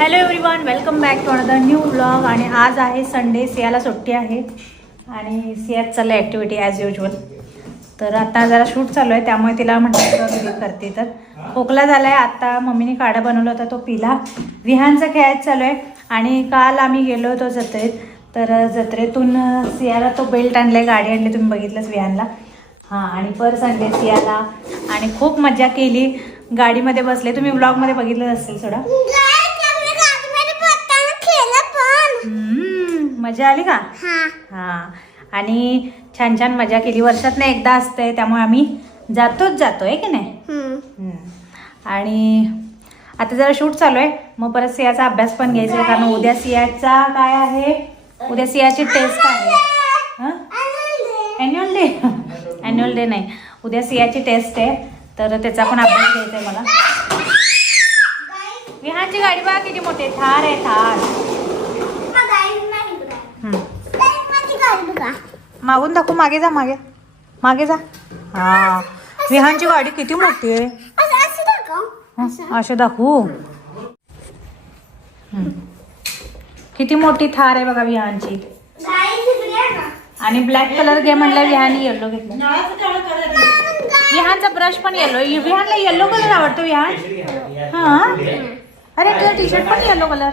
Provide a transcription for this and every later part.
Hello everyone, welcome back to another new blog. आणि आज आहे संडे, सियाला सुट्टी आहे आणि सियात चाललं ॲक्टिव्हिटी ॲज युजल. तर आता जरा शूट चालू आहे, त्यामुळे तिला म्हटलं व्हिडिओ करते. तर खोकला झाला आहे. आत्ता मम्मीने काढा बनवला होता, तो पिला. विहानचं खेळायचं चालू आहे. आणि काल आम्ही गेलो होतो जत्रेत, तर जत्रेतून सियाला तो बेल्ट आणला आहे, गाडी आणली, तुम्ही बघितलंच विहानला. हां, आणि पर्स आणले सियाला आणि खूप मजा केली. गाडीमध्ये बसले, तुम्ही ब्लॉगमध्ये बघितलं असेल थोडा. मजा आली का? हां, आणि छान छान मजा केली. वर्षातनं एकदा असतंय, त्यामुळे आम्ही जातोच आहे की नाही. आणि आता जरा शूट चालू आहे, मग परत सियाचा अभ्यास पण घ्यायचा आहे, कारण उद्या सियाचा काय आहे, उद्या सियाची टेस्ट आहे. हां, ॲन्युअल डे नाही, उद्या सियाची टेस्ट आहे, तर त्याचा पण अभ्यास घ्यायचा आहे मला. विहानची गाडी बघा किती मोठी आहे, थार आहे, थार. मागून दाखवू, मागे जा, मागे जा. हा, विहानची गाडी किती मोठी आहे, असे दाखवू. किती मोठी थार आहे बघा विहानची. आणि ब्लॅक कलर घे म्हणलं, विहान येलो घेतला. विहानचा ब्रश पण येलो. विहानला येलो कलर आवडतो विहान. हा, अरे तुझा टी शर्ट पण yellow colour.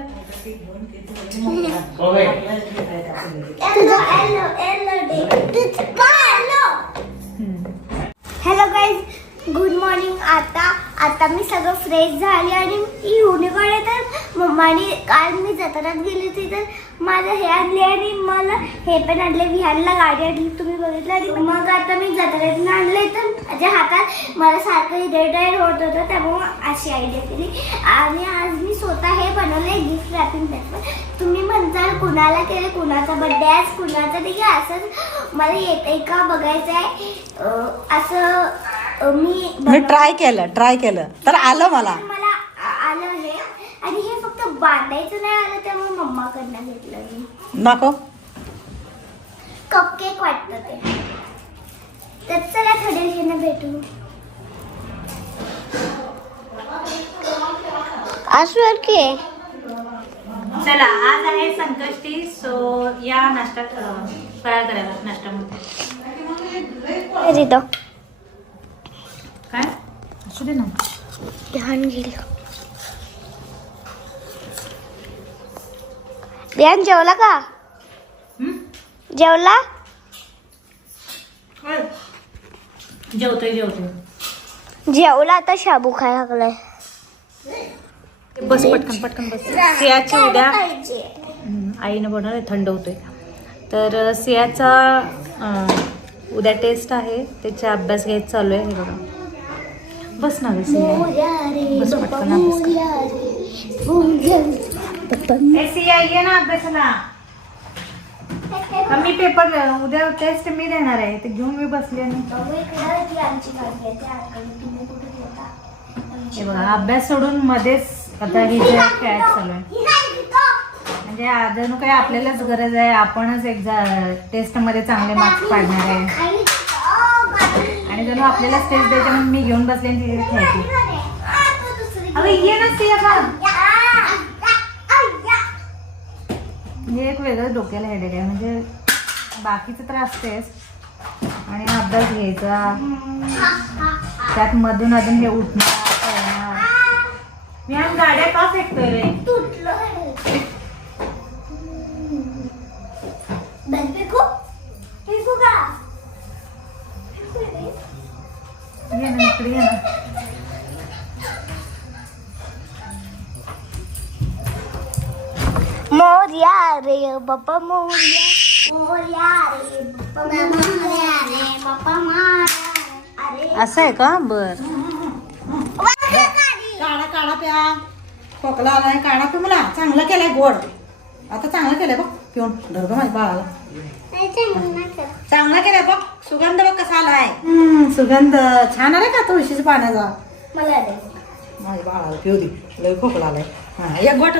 Hello guys, good morning. आता मी सगळं फ्रेश झाली आणि युनिकॉर्न. तर मम्माने काल मी जत्रात गेली होती, तर माझं हे आणले आणि मला हे पण आणले. विहानला गाडी आणली, तुम्ही बघितलं. आणि मग आता मी जत्रातून आणले, तर माझ्या हातात मला सारखं इरिटेट होत होतं, त्यामुळे अशी आयडिया केली. आणि आज मी स्वतः हे बनवले गिफ्ट रॅपिंग पेपर. तुम्ही म्हणताल कुणाला केलं, कुणाचा बड्डे आहे, कुणाचा ठीक आहे. असंच मला येतंय का बघायचं आहे. असं मी ट्राय केलं तर आलं मला आलं हे. आणि हे फक्त बांधायचं नाही आलं, त्यामुळे मम्माकडनं घेतलं मी. नको, कपकेक वाटतं ते. तर चला थोड्या दिवसांना भेटू. असं की चला, आज आहे संकष्टी, सो या नाश्ता फराळ करायला. नाश्त्यामध्ये काय असू दे ना, ध्यान गेलं. ध्यान जेवला का? जेवला? जेवतोय जेवला. आता शाबू खायला लागलाय. बस, पटकन बस. सियाची उद्या आईनं बनवलं, थंड होतोय. तर सियाचा उद्या टेस्ट आहे, त्याचा अभ्यास घ्यायचा चालू आहे. हे बघा, बस ना बस, पटकन सिया ये ना अभ्यासाला. मी पेपर उद्या टेस्ट मी देणार आहे, ते घेऊन मी बसले. हे बघा, अभ्यास सोडून मध्येच आता ही जे खेळायचं चालू आहे. म्हणजे अजून काही आपल्यालाच गरज आहे, आपणच टेस्ट मध्ये चांगले मार्क्स पाडणार आहे. आणि जणू आपल्यालाच टेस्ट द्यायचे, म्हणून मी घेऊन बसले आणि तिथे खेळते. अगं ये ना सिया का, हे एक वेगळं डोक्याला हेडेक आहे. म्हणजे बाकीचं तर असतेच, आणि अभ्यास घ्यायचा, त्यात मधून अजून हे उठणार. मी आज गाड्या का फेकतोय रे? ये ना इकडे, ये ना. मोरया रे बाप्पा मोरया, मोरया रे बाप्पा मोरया रे बाप्पा मोरया. असं आहे का? बर, काढा प्या. खोकला आलाय, काढा पी. मला चांगला केलाय गोड. आता चांगला केलाय बघ पिऊन. ढरग माझ्या बाळाला चांगला केलाय बघ. सुगंध बघ कसा आलाय. सुगंध छान आलाय का तुळशीच्या पाण्याचा. मला माझ्या बाळाला पिऊ दे, लय खोकला आलाय. हा, एक गोट